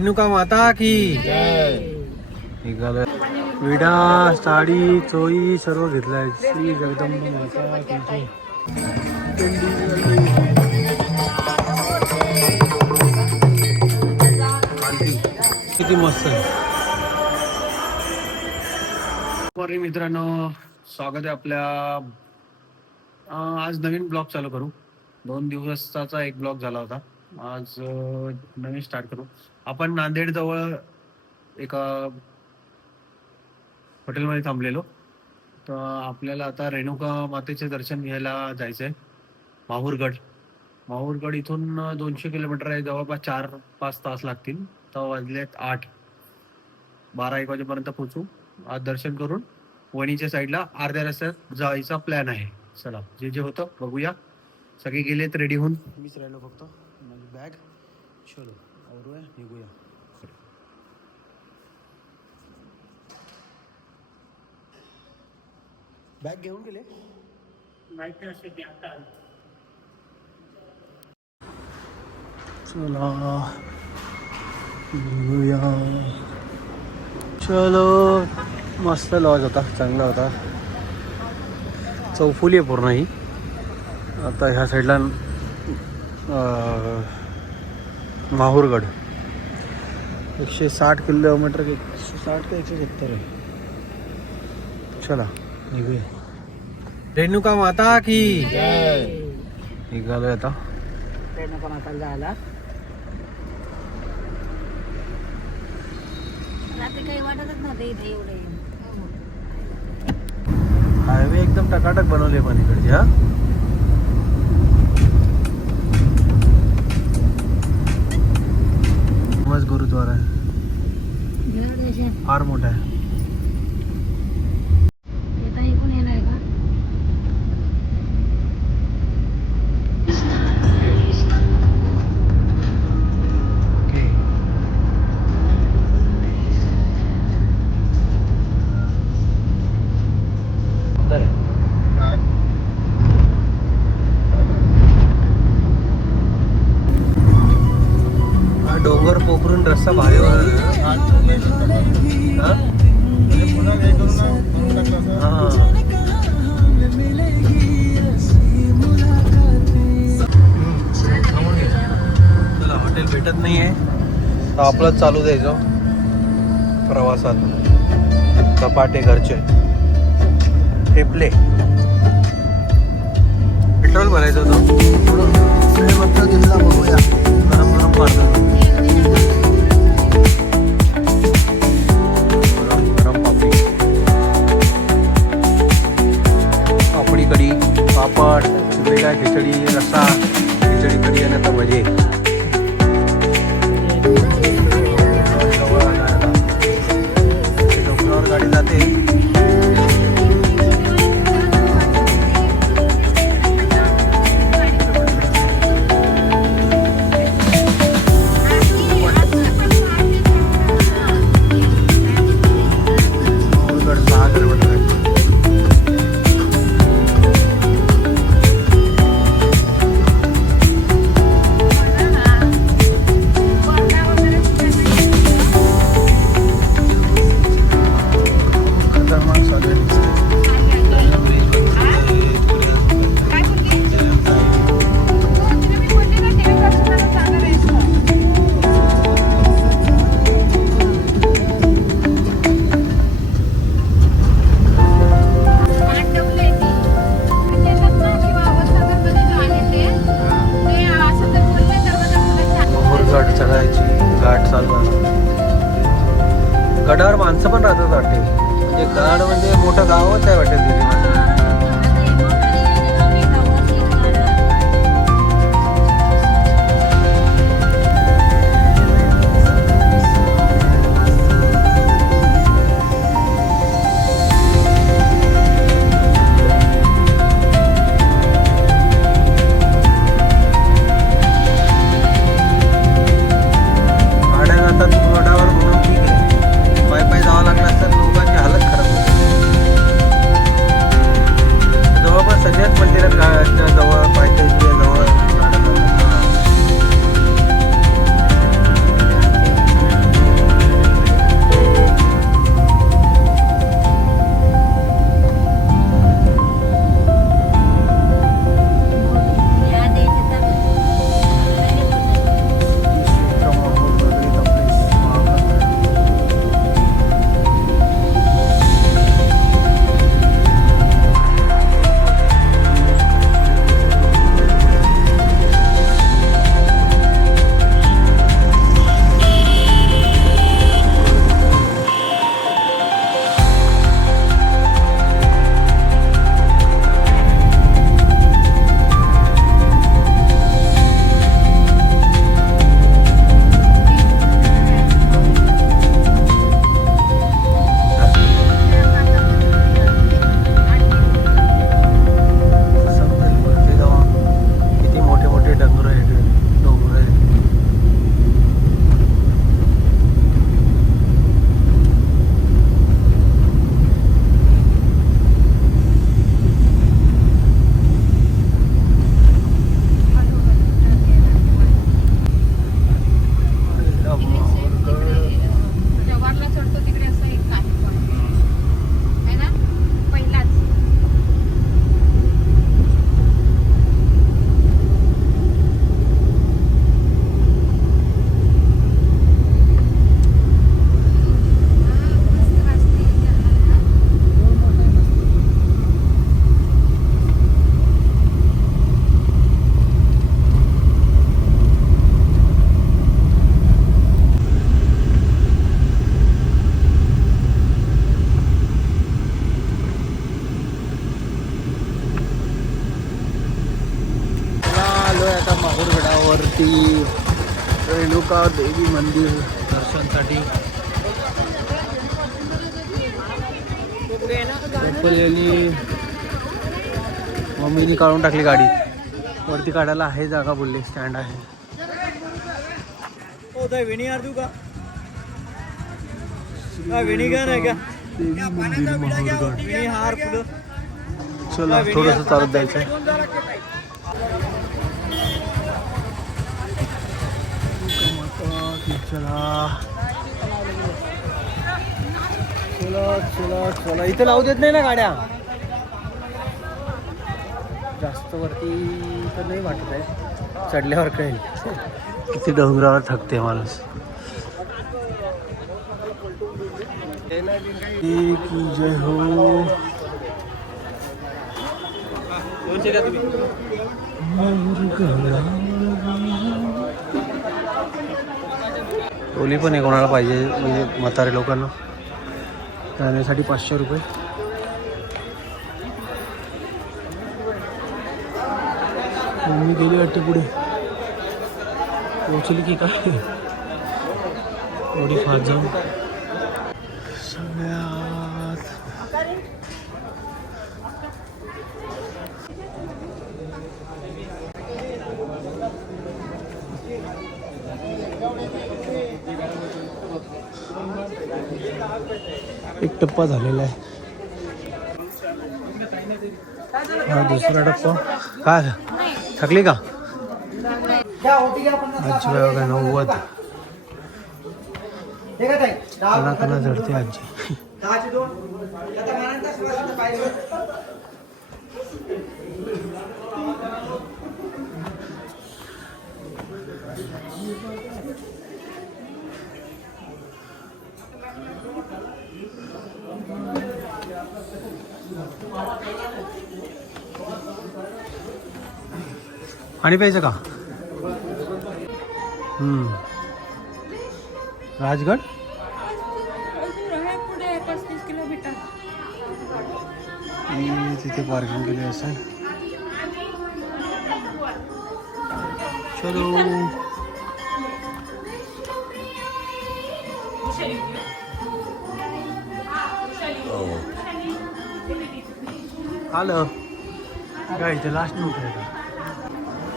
रेणुका माता की निघालोय. विडा, साडी, चोळी सर्व घेतलाय. श्री जगदंबा माता की किती मस्त आहे. मॉर्निंग मित्रांनो, स्वागत आहे आपल्या आज नवीन ब्लॉग चालू करू. 2 दिवसाचा एक ब्लॉग झाला होता. आज नवीन स्टार्ट करू. आपण नांदेड जवळ एका हॉटेलमध्ये थांबलेलो. तर आपल्याला आता रेणुका मातेचे दर्शन घ्यायला जायचं आहे. माहूरगड इथून 200 किलोमीटर आहे. जवळपास 4-5 तास लागतील. तर वाजलेत 8. 12-1 वाजेपर्यंत पोहोचू. आज दर्शन करून वणीच्या साईडला अर्ध्या रस्त्यात जायचा प्लॅन आहे. चला, जे जे होतं बघूया. सगळे गेलेत रेडी होऊन, मीच राहिलो फक्त. माझी बॅग चलो आवरूया, निघूया. बॅग घेऊन गेले चला निघूया. चलो, मस्त लॉज होता, चांगला होता. चौफुली आहे पूर्ण ही. आता ह्या साईडला माहूरगड 160 किलोमीटर, 160 का 170 आहे. चला निघूया. रेणुका माता की निघालोय आता. रेणुका माताला जायला रात्री काही वाटतच नव्हतं इथे एवढे. हायवे एकदम टकाटक बनवले पण इकडचे. हा, मस्त गुरुद्वारा आहे, फार मोठा आहे. येता इकडून येणार का? ओके. डोंगर पोखरून रस्ता भारी चला, हॉटेल भेटत नाहीये तर आपलंच चालू द्यायचं प्रवासात. धपाटे घरचे, ठेपले, पेट्रोल भरायचं होतं. बघूया, गरम गरम मारतो. पापडी कढी, पापड, काय खिचडी, रस्सा, खिचडी कढी आणि आता भजे. डोंगरावर गाडी जाते. गडावर माणसं पण राहतात वाटते. म्हणजे गड म्हणजे मोठं गावच आहे वाटते तिथे. पाय पाय जावं लागलं असतं, लोकांची हालत खराब होती. कालिका देवी मंदिर दर्शनसाठी चप्पल मम्मीने काढून टाकली गाडी. वरती काढायला आहे जागा बोलली, स्टँड आहे. चला थोडस चालत जायचं. चला चला चला चला. इथे लावू देत नाही ना गाड्या जास्त वरती तर नाही वाटत आहे. चढल्यावर कळेल किती डोंगरावर थकते माणूस. जय हो. टोली पण आहे कोणाला पाहिजे म्हणजे म्हातारे लोकांना जाण्यासाठी 500 रुपये. मी गेली वाटते पुढे पोहोचली की काय एवढी फास्ट जाऊन. सगळ्यात एक टप्पा झालेला आहे. हा दुसरा टप्पा. काय थकली का? आजी बघा 90 कणा झडते आजी. पाणी प्यायचं का? राजगड तिथे पार्किंग केली असेल. चलो आलं काय इथे लास्ट नव्हतं.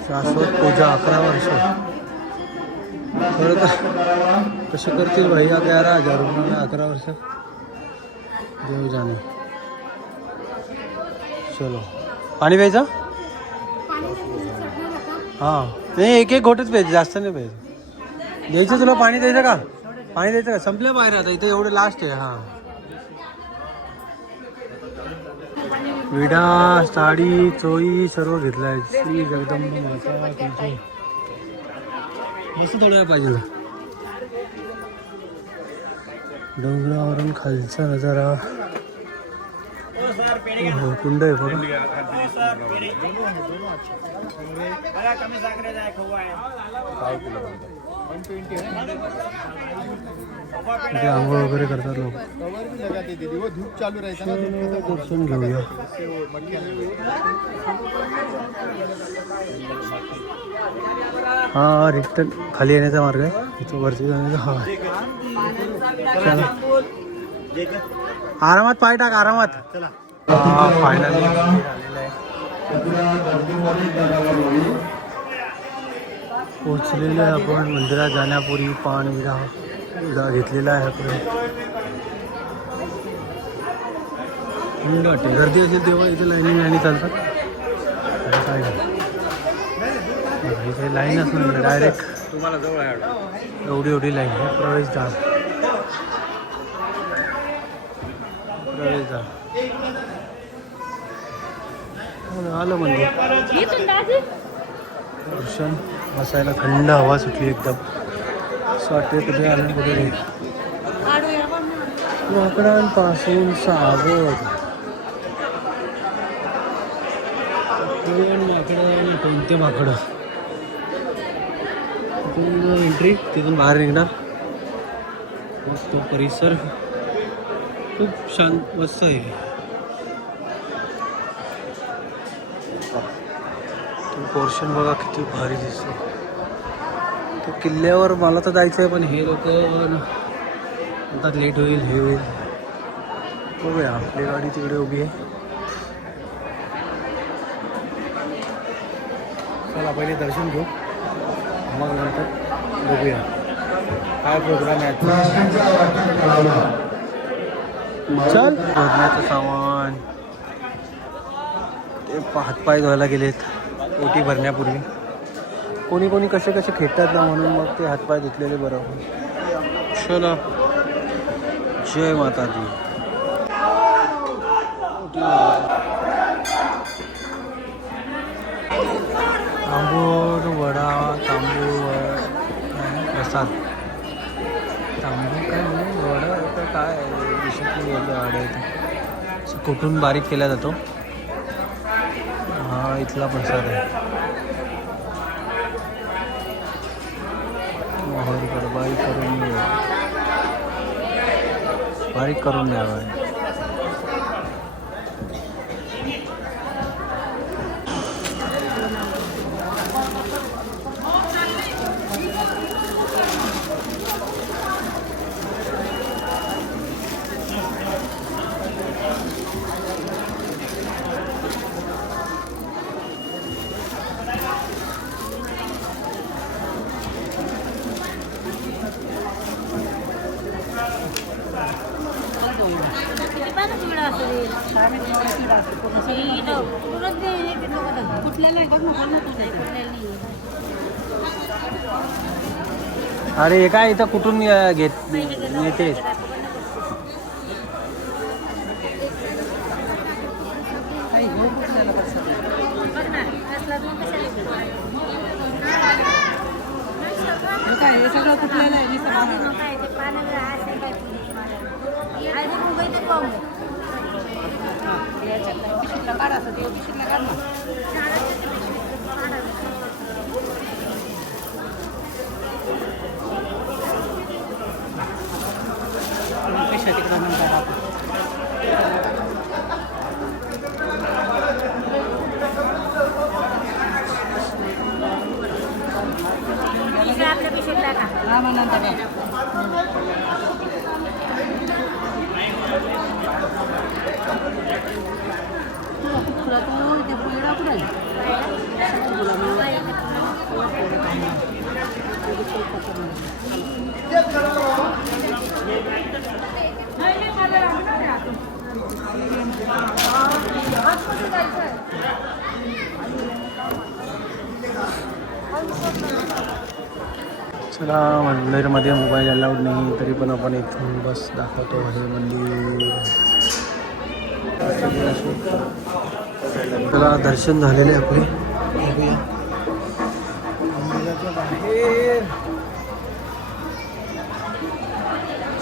शाश्वत पूजा 11 वर्ष. खरं तर कसे करतील भाई 11,000 रुपये 11 वर्ष देव जाणे. चलो पाणी प्यायचं. हां नाही एक घोटच प्यायचं जास्त नाही प्यायचं. द्यायचं तुला पाणी द्यायचं का? पाणी द्यायचं का? संपल्या बाहेर आता इथे एवढं लास्ट आहे. हां विडा साडी चोळी सर्व घेतलं आहे. श्री जगदंबा माता तुमचे मस्त थोड्या वेळ पाहिजे. डोंगरावरून खालचा नजारा. हो कुंड आहे बघा. इथे आंघोळ वगैरे करतात लोक. दर्शन घेऊया. हा रिटर्न खाली येण्याचा मार्ग आहे. इथं वरती जाण्याचा. हा चला आरामात पाय टाक आरामात. फायनली पोचलेलं आहे आपण मंदिरात जाण्यापूर्वी. पाणी विडा घेतलेला आहे आपण. थंड वाटते. गर्दी असेल तेव्हा इथे लाईनी चालतात. काय इथे लाईनच नाही डायरेक्ट तुम्हाला जवळ एवढी लाईन आहे. प्रवेशद्वार आलं मंदिर. दर्शन बसायला थंड हवा सुटली एकदम. असं वाटते कुठे आलं कुठे. माकडांपासून सावध. माकडं कोणते माकडं. तिथून एंट्री तिथून बाहेर निघणार. मग तो परिसर खूप शांत मस्त आहे. पोर्शन बघा किती भारी दिसतो. तर किल्ल्यावर मला तर जायचं आहे, पण हे लोक आता लेट होईल, हे होईल. बघूया, आपली गाडी तिकडे उभी आहे. चला पहिले दर्शन घेऊ, मग नंतर बघूया काय प्रोग्राम आहे. चल, भरण्याचं सामान ते हातपाय धुवायला गेलेत ओटी भरण्यापूर्वी. कोणी कोणी कसे कसे खेळतात ना, म्हणून मग ते हातपाय धुतलेले बरं. चला, जय माता दी. तांबूळ वडा, तांबूळ प्रसाद, तांबूळ काय म्हणजे वडा तर काय विषय वाडा आहे. कुठून बारीक केला जातो हा इथला प्रसाद आहे. बारीक करून द्यावा. अरे हे काय इथं कुठून घेत येते. सगळं कुठलेलं आहे. चला, मंदिरमध्ये मोबाईल अलाउड नाही, तरी पण आपण इथून बस दाखवतो हे मंदिर. चला, दर्शन झालेले आपले. मंदिराच्या बाहेर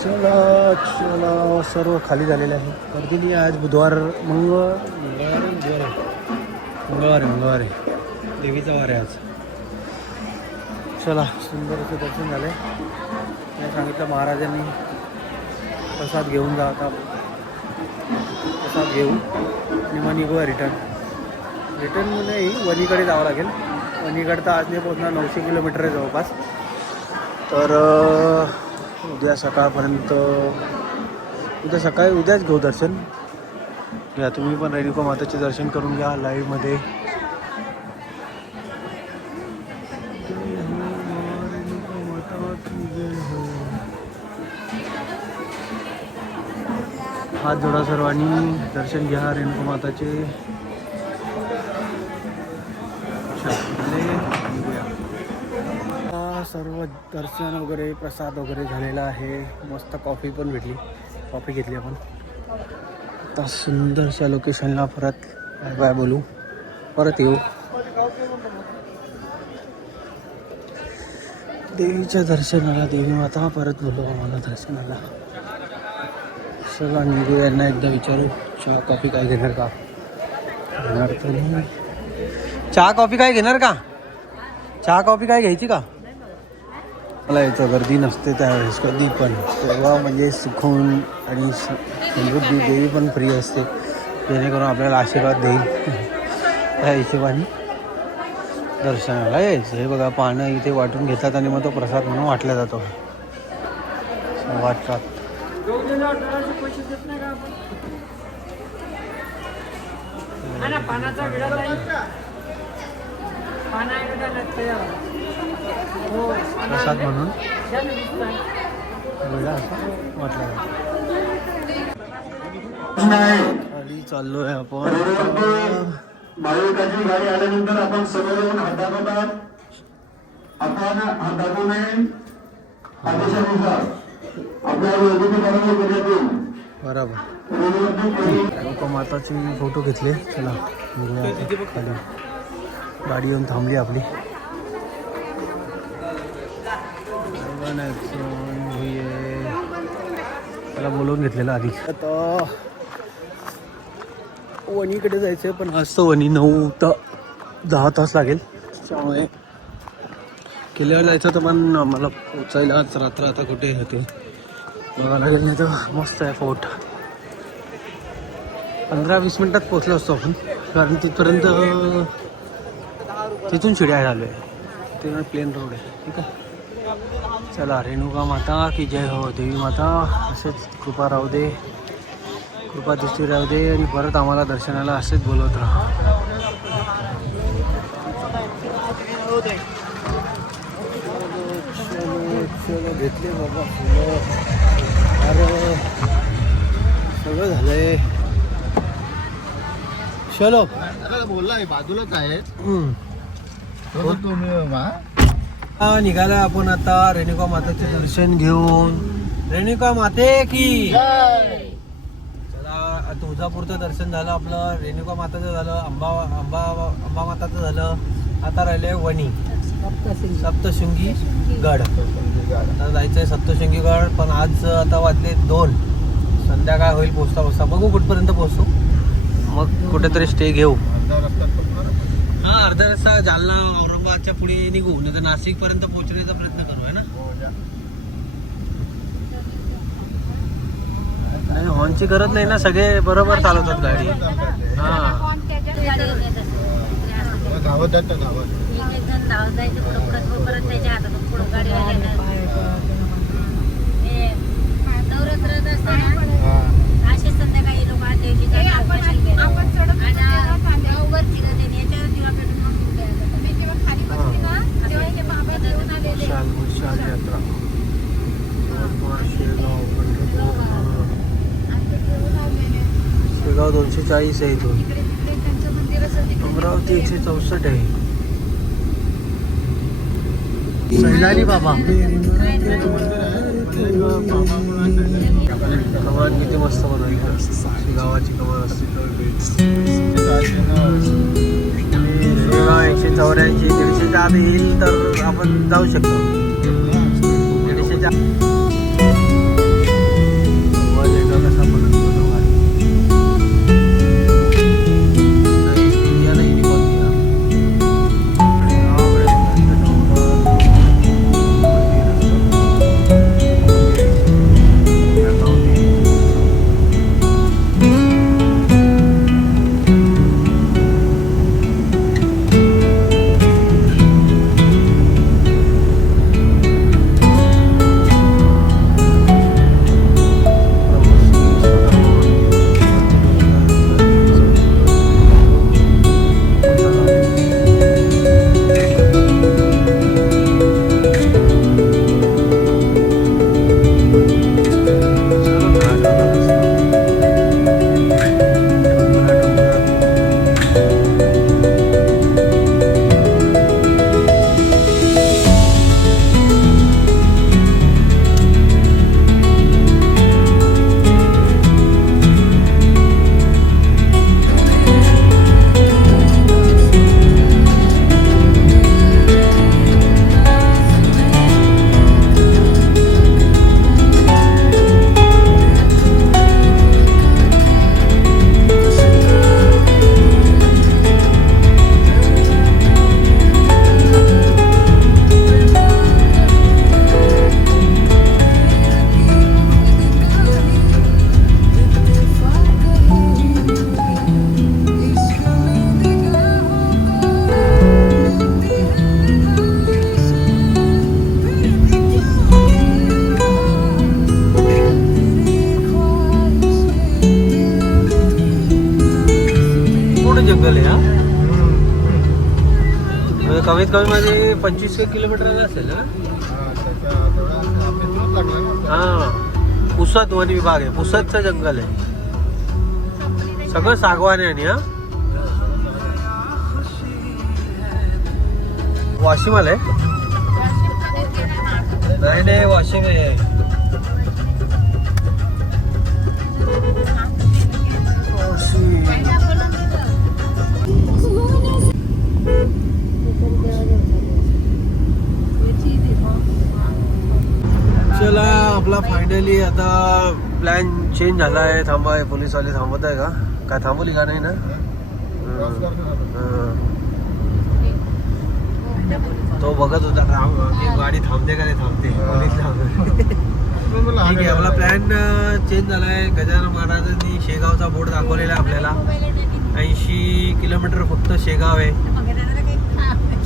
चला चला, सर्व खाली झालेले आहे. गर्दी नाही आज. बुधवार मंगळवार आहे. देवीचा वार आहे आज. चला, सुंदर असं दर्शन झालं आहे. मी सांगितलं महाराजांनी प्रसाद घेऊन जा, आता प्रसाद घेऊ आणि मग निघूया रिटर्न नाही, वणीकडे जावं लागेल. वणीकडे तर आज नाही पोहोचणार, 900 किलोमीटर आहे जवळपास. तर उद्या सकाळपर्यंत, उद्याच घेऊ दर्शन. घ्या तुम्ही पण रेणुका माताचे दर्शन करून घ्या लाईव्हमध्ये. हात जोडा सर्वांनी, दर्शन घ्या रेणुका माताचे. सर्व दर्शन वगैरे प्रसाद वगैरे झालेला आहे. मस्त कॉफी पण भेटली, कॉफी घेतली आपण. आता सुंदरशा लोकेशनला परत बाय बाय बोलू, परत येऊ. देवीच्या दर्शनाला, देवी माता परत बोलू आम्हाला दर्शनाला. चला निघू. यांना एकदा विचारू, चहा कॉफी काय घेणार का? घेणार तर नाही. चहा कॉफी काय घेणार का? चहा कॉफी काय घ्यायची का? मला याचं गर्दी नसते त्यावेळेस कधी पण, तेव्हा म्हणजे सुखून आणि समृद्धी. देवी पण फ्री असते, जेणेकरून आपल्याला आशीर्वाद देईल त्या हिशोबाने. दर्शनाला यायचं. हे बघा पानं इथे वाटून घेतात आणि मग तो प्रसाद म्हणून वाटला जातो. वाटतात. प्रसाद म्हणून विडा असा वाटला जातो. खाली चाललोय आपण. महाविकासची गाडी आल्यानंतर आपण समोर येऊन हात दाखवतात. आपण हात दाखवू नये. आदेशानुसार आपल्या योग्य कारवाई करण्यात येईल. बरोबर. लोकमाताचे फोटो घेतले. चला खाली गाडी येऊन थांबली आपली. त्याला बोलवून घेतलेलं आधी. आता वणीकडे जायचं पण आज तर वणी 9 ते 10 तास लागेल. त्यामुळे किल्ल्यावर जायचं तर पण मला पोचायला आज रात्र आता कुठे होते बघायला लागेल. नाही तर मस्त आहे फोर्ट. 15-20 मिनटात पोचलो असतो आपण, कारण तिथपर्यंत तिथून शिड्या झालो आहे. ते प्लेन रोड आहे. ठीक आहे. चला, रेणुका माता की जय हो. देवी माता असेच कृपा राहू दे, कृपा दृष्टी राहू दे आणि परत आम्हाला दर्शनाला असेच बोलवत राहा. घेतले बाबा फुलं. अरे सगळं झालंय. चलो बोललाय बाजूलाच आहे. निघाला आपण आता रेणुका मातेचे दर्शन घेऊन. रेणुका माते की चला. तुळजापूरचं दर्शन झालं आपलं, रेणुका माताचं झालं, अंबा माताचं झालं. आता राहिलंय वणी सप्तशृंगी गड. आता जायचंय सप्तशृंगी गड. पण आज आता वाजले 2. संध्याकाळ होईल पोचता. बघू कुठपर्यंत पोचतो, मग कुठेतरी स्टे घेऊ. हा, अर्धा रस्ता जालना औरंगाबादच्या पुढे निघू, नाही तर नाशिक पर्यंत पोहोचण्याचा प्रयत्न करू. आहे ना. नाही, हॉर्नची गरज नाही ना, सगळे बरोबर चालवतात गाडी. हा, गावात जातं गावात. संध्याकाळी लोक शेगाव 240 आहे इथून. अमरावती 164 आहे. सैलानी बाबा कमान किती मस्त बनवली. गावाची कमान असते. 184, 150 आधी येईल तर आपण जाऊ शकतो. 150 कसा बनवतो कमीत कमी मध्ये 25 किलोमीटर असेल ना. हा पुसद वन विभाग आहे, पुसदचं जंगल आहे, सगळं सागवान आहे. आणि हा वाशिम आलंय? नाही वाशिम आहे. चला आपला फायनली आता प्लॅन चेंज झाला आहे. थांबा, पोलीसवाले थांबत आहे का काय? थांबवली का नाही ना? तो बघत होता की गाडी थांबते का नाही थांबते. ठीक आहे, आपला प्लॅन चेंज झाला आहे. गजानन महाराजांनी शेगावचा बोर्ड दाखवलेला आहे आपल्याला. 80 किलोमीटर फक्त शेगाव आहे.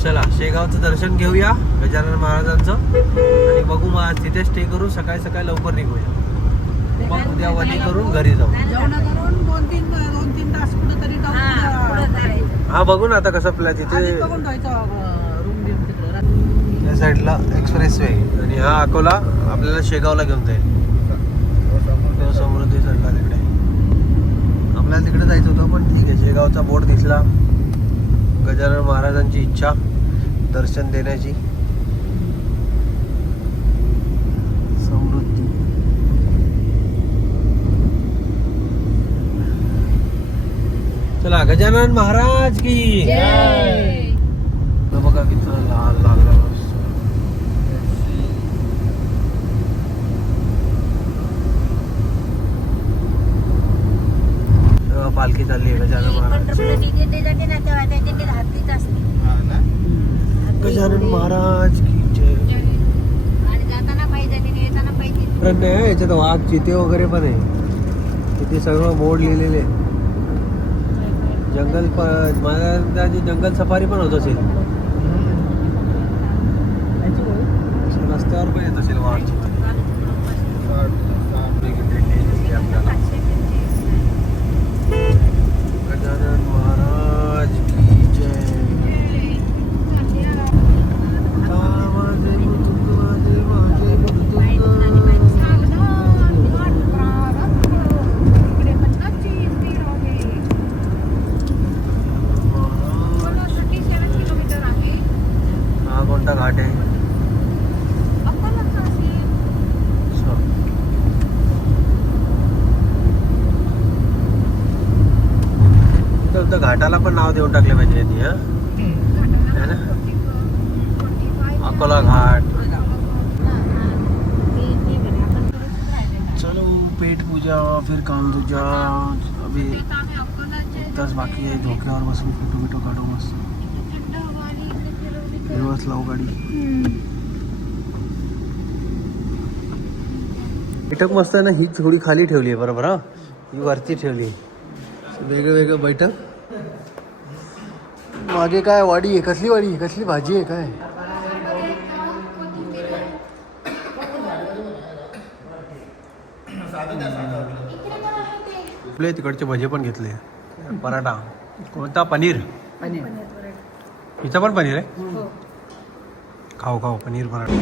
चला शेगावचं दर्शन घेऊया गजानन महाराजांचं आणि बघू मग आज तिथे स्टे करून सकाळी सकाळी लवकर निघूया. मग उद्या वनी करून घरी जाऊ. हा बघू ना आता कसं प्लॅन. तिथे त्या साईडला एक्सप्रेस वे आणि हा अकोला आपल्याला शेगावला घेऊन जाईल. समृद्धी साईडला तिकडे आपल्याला तिकडे जायचं होतं, पण ठीक आहे. शेगावचा बोर्ड दिसला. गजानन महाराजांची इच्छा दर्शन देण्याची. समृद्धी चला गजानन महाराज की बघा किती लाल लाल पालखी चालली आहे गजानन महाराज. गजानन महाराज की जय. याच्यात वाघ चिते वगैरे पण आहे. तिथे सगळं बोर्ड लिहिलेले. जंगल माझ्या जंगल सफारी पण होत असेल. रस्त्यावर पण येत असेल वाघ चिते. गजानन महाराज की जय. हा कोणता घाट आहे? घाटाला पण नाव देऊन टाकले पाहिजे ती. हा अकोला घाट. चलो पेट पूजा फिर काम दूजा. अभी एक तास बाकी आहे. धोक्यावर बसून फोटो बिटो काढू मस्त. दिवस लावू गाडी. बैठक मस्त आहे ना. ही थोडी खाली ठेवली आहे बरोबर. हा ही वरती ठेवली आहे. वेगळं वेगळं बैठक. मागे काय वाडी आहे? कसली वाडी? कसली भाजी आहे काय? आपले तिकडचे भजे पण घेतले. पराठा कोणता? पनीर. हिचा पण पनीर आहे. खाऊ खाऊ पनीर पराठा.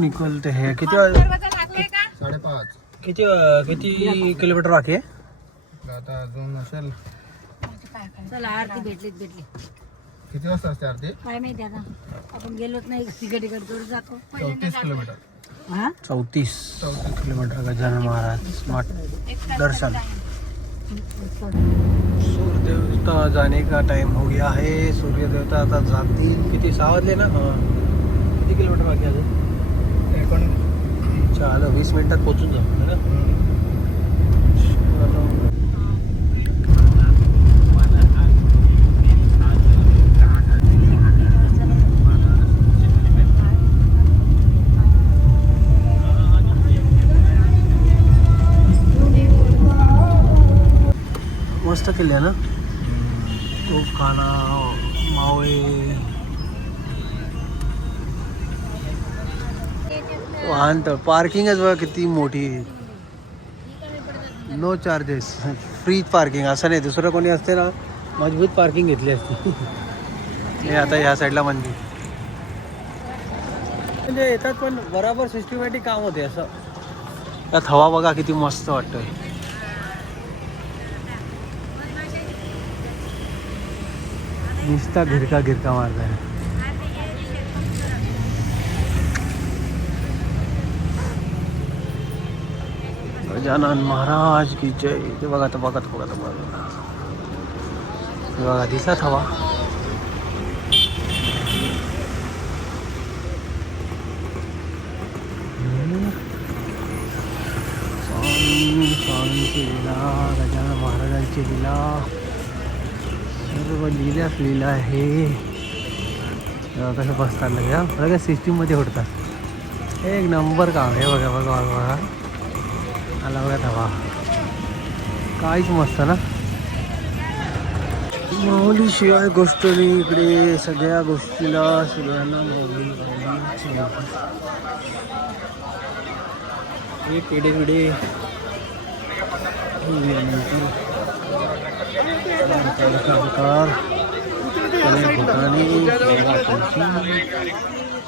निकलते हैं. किती 5:30. किती किलोमीटर बाकी आहे? आता अजून असेल. चला आरती भेटली. किती वाजता असते आरती? काय माहिती आता, आपण गेलोच नाही. तिकडे जोर जातो. 34 किलोमीटर. 34 किलोमीटर गजानन महाराज दर्शन. सूर्य देवता जाने का टाइम हो गया है. सूर्य देवता आता जातील. किती 6 वाजले ना. किती किलोमीटर बाकी अजून? चला 20 मिनिटात पोहोचून जाऊ है ना. मस्त केली आहे ना. खाना मावळे वाहन तर पार्किंगच बघा किती मोठी. No charges, free parking. असं नाही दुसरं कोणी असते ना मजबूत पार्किंग घेतली असती. हे आता ह्या साईडला मंदिर म्हणजे येतात पण बराबर सिस्टमॅटिक काम होते असं. त्यात हवा बघा किती मस्त वाटतंय. नुसता गिरका गिरका मारताय. गजानन महाराज की जय. ते बघा आता बघा बघा दिसत हवा. स्वामींची लीला, गजानन महाराजांची लीला, सर्व लीलाच लीला आहे. कसं बसतात ना सगळ्या सिस्टीममध्ये होतात. एक नंबर काम आहे. बघा बघा बघा आला बघा हवा. काहीच मस्त ना. माऊलीशिवाय गोष्ट नाही इकडे. सगळ्या गोष्टीला सगळ्यांना हे पिढे पिढे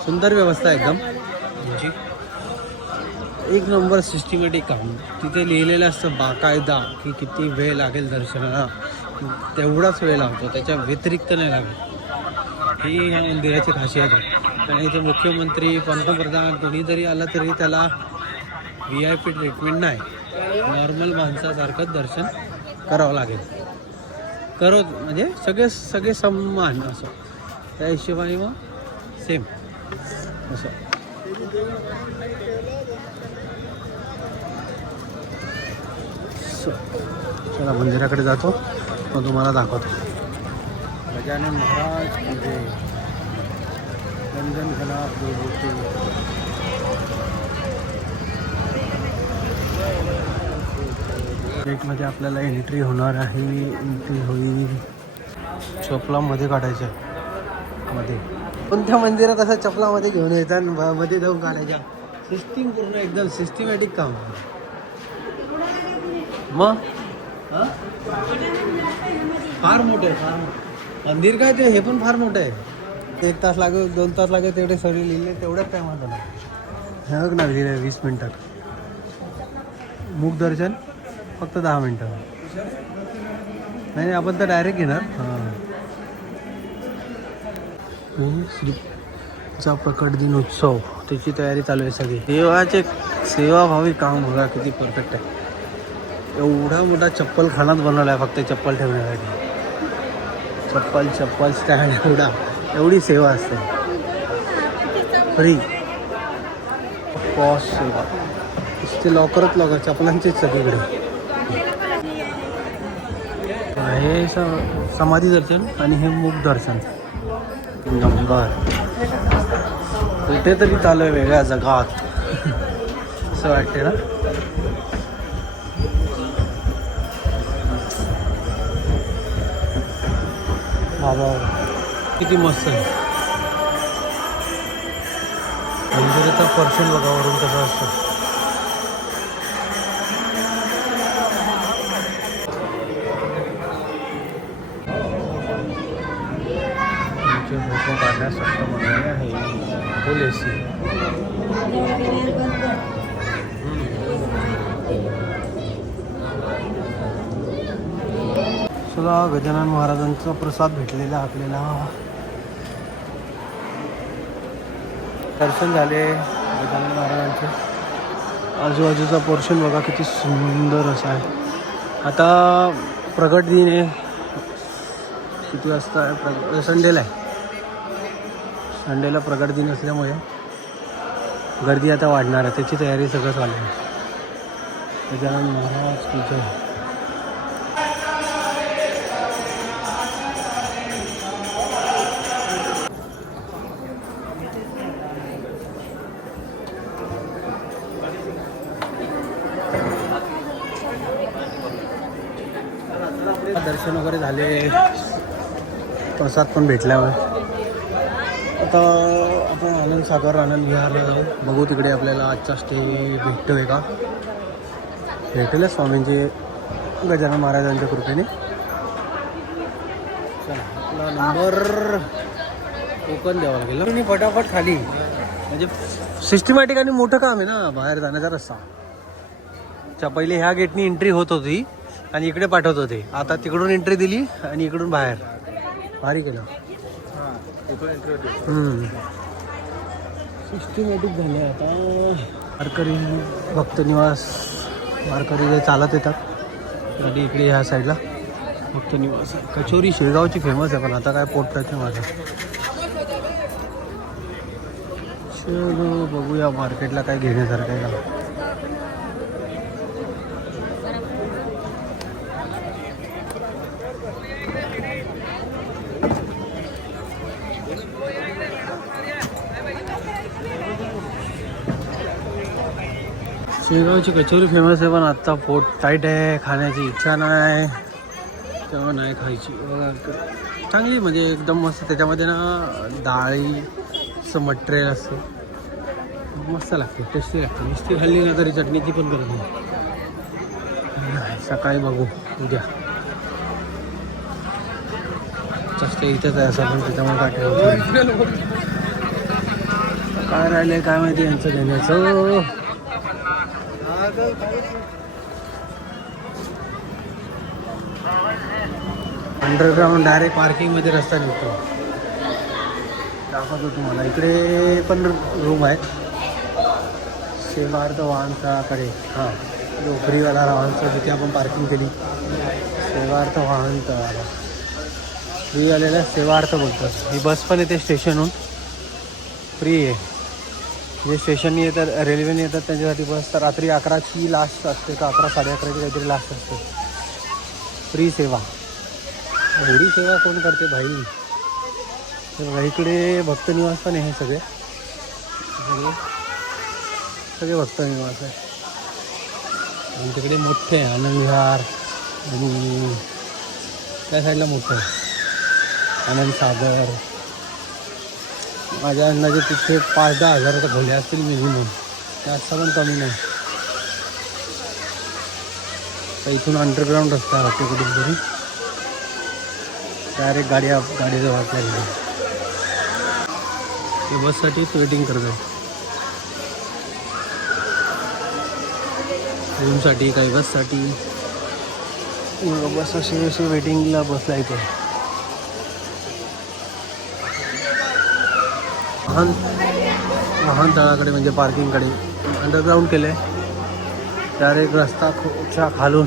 सुंदर व्यवस्था एकदम. एक नंबर सिस्टमॅटिक काम. तिथे लिहिलेलं असतं बाकायदा की किती वेळ लागेल दर्शनाला, तेवढाच वेळ लागतो, त्याच्या व्यतिरिक्त नाही लागेल. ही ह्या मंदिराची खासियत आहे. आणि इथे मुख्यमंत्री पंतप्रधान कोणी जरी आला तरी त्याला VIP ट्रीटमेंट नाही. नॉर्मल माणसासारखंच दर्शन करावं लागेल. म्हणजे सगळे समान असं. त्या हिशोबाने मग सेम असं. चला मंदिराकडे जातो मग तुम्हाला दाखवतो. गजानन महाराज म्हणजे गंजन घनात गेटमध्ये आपल्याला एंट्री होणार आहे. एंट्री होईल. चपलामध्ये काढायच्या मध्ये. कोणत्या मंदिरात असं चपलामध्ये घेऊन येतात मध्ये जाऊन काढायच्या. सिस्टीम पूर्ण एकदम सिस्टमॅटिक काम. मग फार मोठं आहे. फार मोठं मंदिर काय ते. हे पण फार मोठं आहे. 1 तास लागेल 2 तास लागेल तेवढे सगळे लिहिले तेवढ्याच टायमात होणार. हे बघ ना लिहिले 20 मिनिटात. मुख दर्शन फक्त 10 मिनिटं. नाही आपण तर डायरेक्ट घेणार. श्रीचा प्रकट दिन उत्सव त्याची तयारी चालू आहे सगळी. देवाचे सेवाभावी काम बघा किती परफेक्ट आहे. एवढा मोठा चप्पल खानात बनवला आहे फक्त चप्पल ठेवण्यासाठी. चप्पल स्टँड एवढी सेवा असते. फ्री पॉस सेवा. ते लॉकर चपलांचेच सगळीकडे. हे समाधी दर्शन आणि हे मुख दर्शन. नंबर कुठेतरी चालू आहे वेगळ्या जगात असं वाटते ना. बाबा किती मस्त आहे. मंदिराचा पर्शन बघा वरून कसं असतं. फोटो काढण्यासाठी म्हणाले आहे फुल AC. चला गजानन महाराजांचा प्रसाद भेटलेला आपल्याला. दर्शन झाले गजानन महाराजांचे. आजूबाजूचा पोर्शन बघा किती सुंदर असा आहे. आता प्रगट दिन आहे. किती वाजता आहे? संडेला आहे. संडेला प्रगट दिन असल्यामुळे गर्दी आता वाढणार आहे. त्याची तयारी सगळं चालू आहे. गजानन महाराज की जय. दर्शन वगैरे झाले. प्रसाद पण भेटल्यावर आता आपण आनंद सागर आनंद विहारला जाऊ. बघू तिकडे आपल्याला आजचा स्टे भेटतोय का. भेटेल स्वामींचे गजानन महाराजांच्या कृपेने. चला आपला नंबर टोकन द्यावा लागेल आणि फटाफट खाली. म्हणजे सिस्टमॅटिक आणि मोठं काम आहे ना बाहेर जाण्याचा रस्ता. पहिले ह्या गेटनी एंट्री होत होती आणि इकडे पाठवत होते. आता तिकडून एंट्री दिली आणि इकडून बाहेर. भारी केलं. सिस्टमॅटिक झाले आता. वारकरी भक्त निवास वारकरी जे चालत येतात आणि इकडे ह्या साईडला भक्त निवास. कचोरी शेगावची फेमस आहे पण आता काय पोट राहते माझं. चलो बघूया मार्केटला काय घेण्यासारखं आहे का. शेगावची कचोरी फेमस आहे पण आत्ता पोट टाईट आहे. खाण्याची इच्छा नाही तेव्हा नाही खायची. चांगली म्हणजे एकदम मस्त. त्याच्यामध्ये ना डाळीचं मटेरियल असतं. मस्त लागते टेस्टी लागते. नुसती खाल्ली ना तरी चटणीची पण गरज नाही. सकाळी बघू उद्या. जास्त इथंच आहे असं पण त्याच्यामुळे काय ठेवतो. काय राहिलं काय माहिती यांचं घेण्याचं. अंडरग्राऊंड डायरेक्ट पार्किंगमध्ये रस्ता निघतो. दाखवतो तुम्हाला. इकडे पण रूम आहेत. सेवार्थ वाहनतळाकडे हां जो फ्रीवाला वाहनचं जिथे आपण पार्किंग केली. सेवार्थ वाहनतळाला फ्री आलेलं सेवार्थ बोलतात. ही बस पण येते स्टेशनहून फ्री आहे. जे स्टेशननी येतात रेल्वेने येतात त्यांच्यासाठी बस तर रात्री 11ची लास्ट असते का 11 11:30 काहीतरी लास्ट असते. फ्री सेवा. एवढी सेवा कोण करते भाई. तर इकडे भक्त निवास पण आहे. सगळे सगळे भक्त निवास आहे. आणि तिकडे मोठे आहे आनंद विहार आणि त्या साईडला मोठं आहे आनंद सागर. माझ्या अंदाजे तिथे 5-10 हजार तर भरले असतील मिनिमम. जास्त पण कमी नाही. तर इथून अंडरग्राऊंड रस्ता राहते कुठून तरी. डायरेक्ट गाडीजवळ आपल्या ते बससाठीच वेटिंग करतो. रूमसाठी काही बससाठी. बस अशी वेटिंगला बसला इथे. वाहनतळाकडे म्हणजे पार्किंगकडे अंडरग्राऊंड केलं आहे. डायरेक्ट रस्ता खालून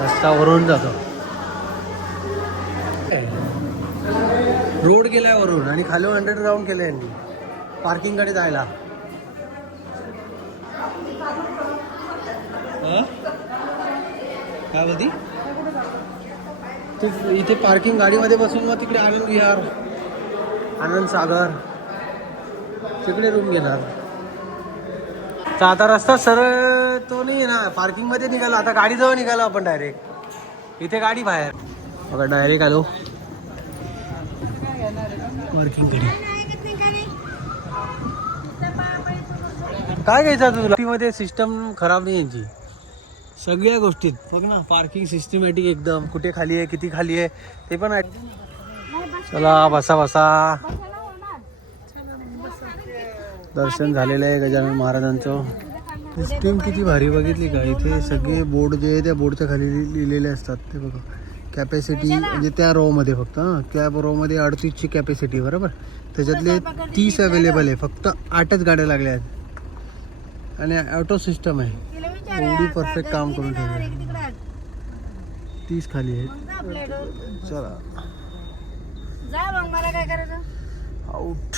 रस्त्यावरून जातो. रोड केलाय वरून आणि खालून अंडरग्राऊंड केलं यांनी पार्किंगकडे जायला. काय बोलती ते इथे पार्किंग गाडीमध्ये बसून मग तिकडे आनंद विहार आनंद सागर तिकडे रूम घेणार. तर आता रस्ता सरळ तो नाही ना पार्किंगमध्ये निघाला. आता गाडीजवळ निघालो आपण डायरेक्ट. इथे गाडी बाहेर बघा डायरेक्ट आलो पार्किंगकडे. काय घ्यायचं तुला. मध्ये सिस्टम खराब नाही यांची सगळ्या गोष्टीत. बघ ना पार्किंग सिस्टमॅटिक एकदम. कुठे खाली आहे किती खाली आहे ते पण आहे. चला बसा बसा. दर्शन झालेलं आहे गजानन महाराजांचं. सिस्टीम किती भारी बघितली का. इथे सगळे बोर्ड जे आहे त्या बोर्डच्या खाली लिहिलेले असतात ते बघा. कॅपॅसिटी म्हणजे त्या रोमध्ये फक्त त्या रोमध्ये 38ची कॅपॅसिटी बरोबर. त्याच्यातले 30 अवेलेबल आहे. फक्त 8च गाड्या लागल्या आहेत आणि ऑटो सिस्टम आहे. एवढी परफेक्ट काम करून ठेवलं. 30 खाली आहेत. चला आउट.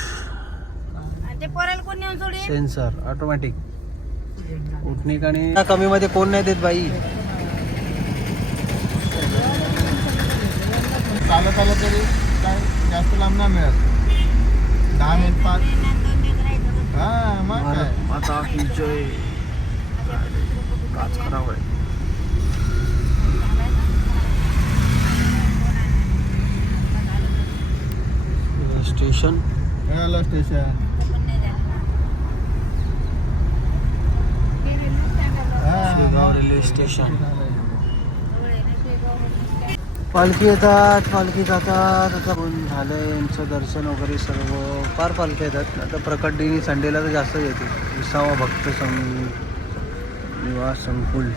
सेन्सर ऑटोमॅटिक उठणे आणि कमी मध्ये कोण नाही देत बाई. चालत आलं तरी काय जास्त लांब नाही मिळत. 10 मिनिट 5. हां मग काय आता जय काच खराब आहे. स्टेशन. हे आलं स्टेशन. Shegaon railway station. पालखी येतात, पालखी जातात. आता पण झालं यांचं दर्शन वगैरे सर्व. फार पालख्या येतात. आता प्रकट दिनी संडेला तर जास्त येते. 20वा भक्त निवास संकुल.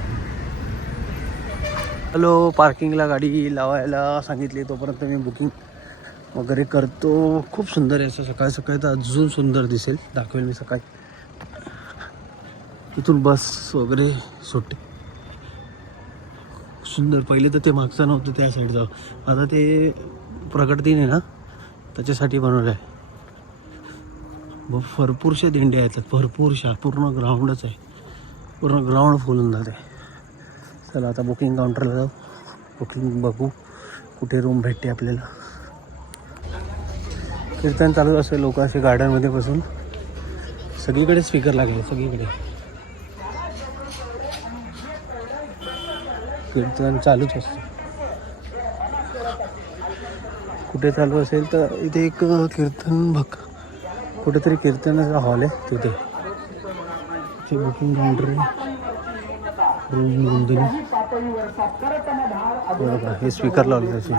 हॅलो, पार्किंगला गाडी लावायला सांगितली, तोपर्यंत मी बुकिंग वगैरे करतो. खूप सुंदर आहे असं. सकाळी सकाळी तर अजून सुंदर दिसेल. दाखवेल मी सकाळी. इथून बस वगैरे सुटते. सुंदर. पहिले तर ते मागचं नव्हतं त्या साईड जाऊ. आता ते प्रकट दिन आहे ना, त्याच्यासाठी बनवलं आहे. भरपूरशा दिंड्या येतात, भरपूरशा. पूर्ण ग्राउंडच आहे. पूर्ण ग्राउंड फुल होऊन जाते. चला आता बुकिंग काउंटरला जाऊ. बुकिंग बघू कुठे रूम भेटते आपल्याला. कीर्तन चालू असेल. लोक असे गार्डनमध्ये बसून. सगळीकडे स्पीकर लागले, सगळीकडे कीर्तन चालूच असतं. कुठे चालू असेल तर इथे एक कीर्तन कुठेतरी कीर्तनाचा हॉल आहे तिथे. बुकिंग काउंटर आहे. रूम नोंदणी. बघा हे स्पीकर लावले त्याचे.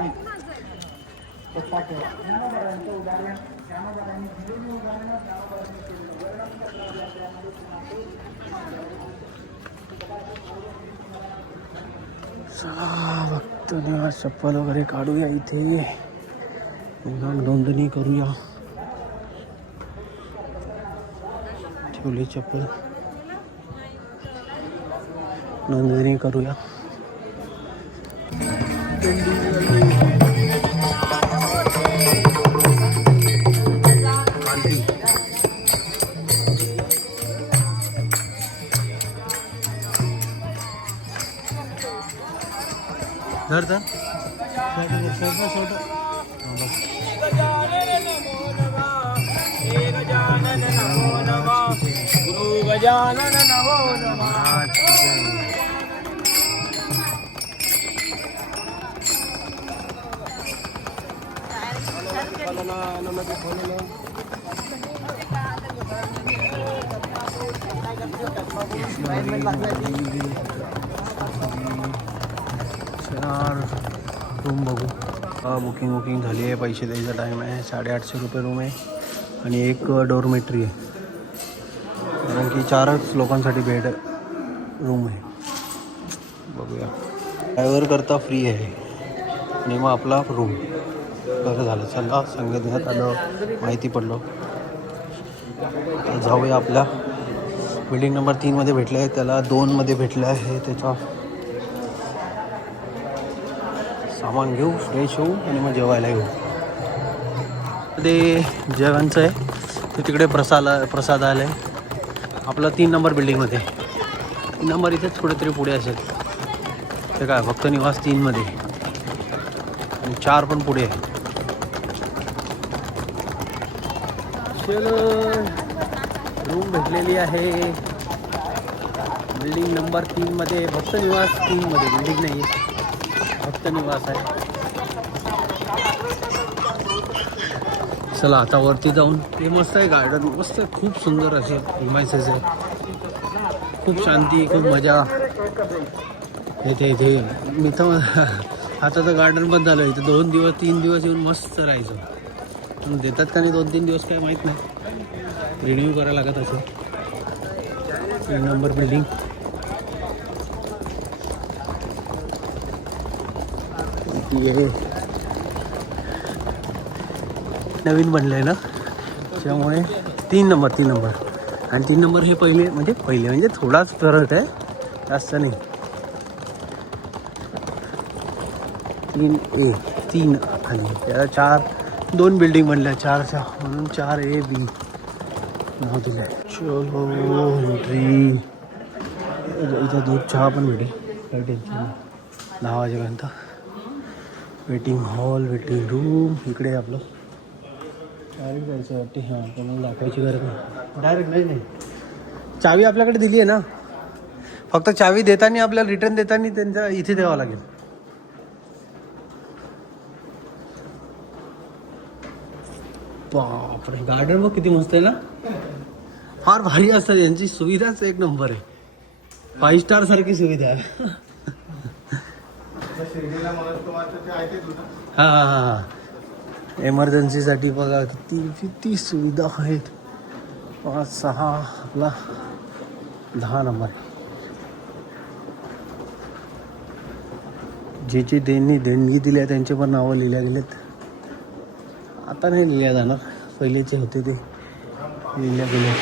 भक्त निवास. चप्पल वगैरे काढूया इथे. नोंदणी करूया. ठेवली चप्पल. नोंदणी करूया. धर धर. गजानन नमो नमः. रूम बघू. बुकिंग झाली आहे. पैसे द्यायचा टाईम आहे. 850 रुपये रूम आहे आणि एक डोरमेट्री आहे. कारण की 4च लोकांसाठी बेड रूम आहे. बघूया. ड्रायव्हर करता फ्री आहे आणि मग आपला रूम. बरं झालं. चला सांगितण्यात आलं, माहिती पडलो. जाऊया. आपल्या बिल्डिंग नंबर 3मध्ये भेटलं आहे. त्याला 2मध्ये भेटलं आहे. त्याचा सामान घेऊ, फ्रेश होऊ आणि मग जेवायला येऊ. ते जेवणचं आहे ते तिकडे प्रसाद आला आहे. आपला 3 नंबर बिल्डिंगमध्ये. 3 नंबर इथेच कुठेतरी पुढे असेल. ते काय भक्त निवास 3मध्ये आणि 4 पण पुढे आहे. चलो, रूम भेटलेली आहे बिल्डिंग नंबर 3मध्ये. भक्त निवास 3मध्ये. बिल्डिंग नाही आहे, भक्त निवास आहे. चला आता वरती जाऊन. ते मस्त आहे गार्डन. मस्त, खूप सुंदर असे हिमायसेस आहे. खूप शांती, खूप मजा येते इथे. मी तर आता तर गार्डन बंद झालं. इथं 2 दिवस 3 दिवस येऊन मस्त राहायचं. देतात का नाही 2-3 दिवस काय माहीत नाही. रिन्यू करायला लागत असेल. 3 नंबर बिल्डिंग. ये नवीन बनलं आहे ना, त्यामुळे 3 नंबर. आणि 3 नंबर हे पहिले म्हणजे थोडाच फरक आहे, जास्त नाही. 3A 3 खाली. त्याला 2 बिल्डिंग बनल्या 4च्या, म्हणून 4AB नाव दिलं आहे. चलो एंट्री. इथं दूध चहा पण भेटेल, काही टेन्शन नाही. 10 वाजेपर्यंत. वेटिंग हॉल, वेटिंग रूम इकडे आहे आपलं. डायरेक्ट जायचं वाटते. हां, कोणाला दाखवायची गरज नाही. डायरेक्ट नाही. चावी आपल्याकडे दिली आहे ना, फक्त चावी देताना आपल्याला रिटर्न देताना त्यांचा इथे द्यावं लागेल. बापरे, गार्डन बघ किती मस्त आहे ना. फार भारी असतात, यांची सुविधाच एक नंबर आहे. 5 स्टार सारखी सुविधा आहे. शिर्डीला मनोजकुमारचं ते ऐकते तुझं. हा हा हा, एमर्जन्सीसाठी बघा किती किती सुविधा आहेत. 5, 6 आपला 10 नंबर. ज्याची देणगी दिल्या त्यांचे पण नावं लिहिल्या गेलेत. आता नाही लिहिल्या जाणार, पहिलेचे होते ते लिहिल्या गेले.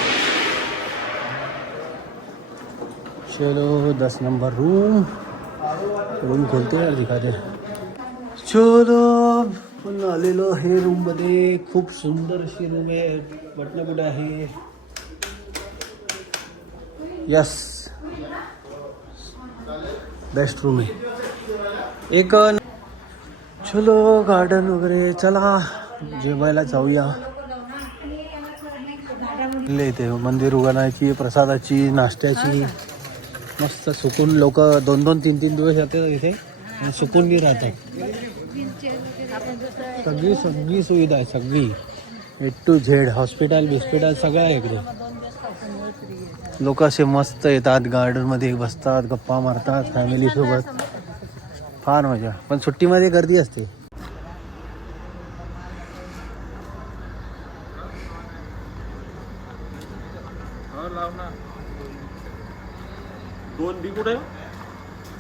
चलो 10 नंबर रूम खोलते यार, दिखाते. चलो पण आलेलो हे रूम मध्ये. खूप सुंदर अशी रूम आहे. बटणं कुठे आहे? यस, बेस्ट रूम आहे एक. चलो गार्डन वगैरे, चला जेवायला जाऊया. इथे मंदिर उघडण्याची, प्रसादाची, नाश्त्याची मस्त सुकून. लोक 2-2, 3-3 दिवस येतात इथे आणि सुकून बी राहतात. सगळी सुविधा आहे, सगळी A to Z. हॉस्पिटल सगळं आहे इकडे. लोक असे मस्त येतात, गार्डनमध्ये बसतात, गप्पा मारतात फॅमिली सोबत. फार मजा. पण सुट्टीमध्ये गर्दी असते.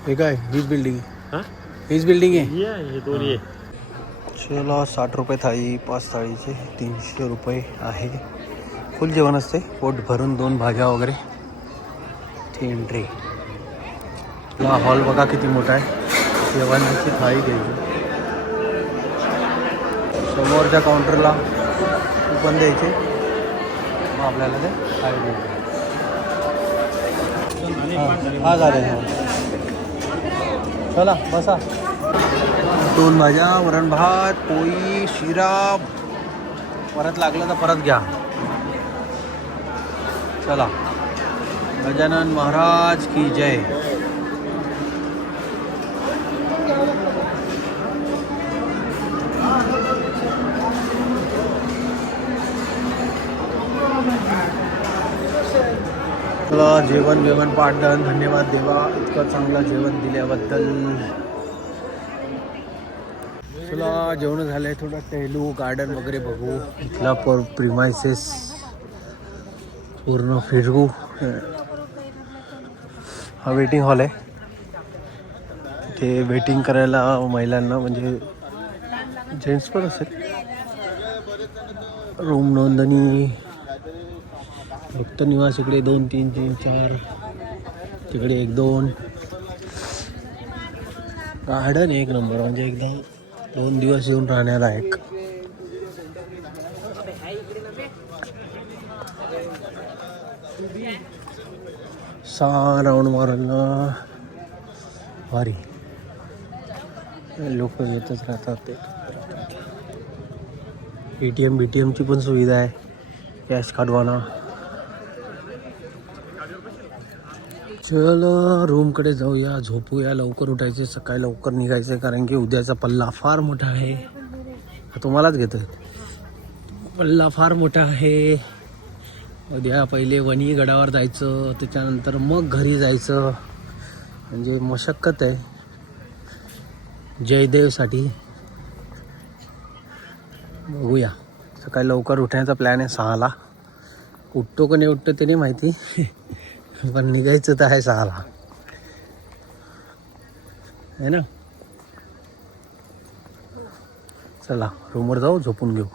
हे काय, हीच बिल्डिंग आहे. चला 60 रुपये थाळी, 5 थाळीचे 300 रुपये आहे. फुल जेवण असते, पोट भरून 2 भाज्या वगैरे. एंट्री. हॉल बघा किती मोठा आहे. जेवणाची थाळी घ्यायची. समोरच्या काउंटरला कूपन द्यायचे, मग आपल्याला ते थाळी द्यायची. हा झाले. चला बसा. 2 भाज्या, वरण भात, पोळी, शिरा. परत लागलं तर परत घ्या. चला, गजानन महाराज की जय. चला, जेवण पाठदन. धन्यवाद देवा, इतकं चांगलं जेवण दिल्याबद्दल. चला, जेवण झालंय. थोडं टहलू, गार्डन वगैरे बघू. इथला प्रिमायसेस पूर्ण फिरवू. हा वेटिंग हॉल आहे. तिथे वेटिंग करायला महिलांना, म्हणजे जेंट्स पण असेल. रूम नोंदणी, भक्त निवास इकडे 2, 3, 3, 4. तिकडे 1, 2. गार्डन एक नंबर, म्हणजे एकदा 2 दिवस येऊन राहण्याला एक. राऊंड मारायला भारी. लोक येतच राहतात. ते ATM ची पण सुविधा आहे, कॅश काढवाना. चला, रूमकडे जाऊया, झोपूया. लवकर उठायचे, सकाळी लवकर निघायचं, कारण की उद्याचा पल्ला फार मोठा आहे. तुम्हालाच घेतोय, पल्ला फार मोठा आहे. उद्या पहिले वणी गडावर जायचं, त्याच्यानंतर मग घरी जायचं. म्हणजे मशक्कत आहे जयदेवसाठी. बघूया. सकाळी लवकर उठण्याचा प्लॅन आहे 6ला. उठतो का नाही उठतो ते नाही माहिती, पण निघायचं तर आहे 6ला, है ना. चला, रूमवर जाऊ, झोपून घेऊ.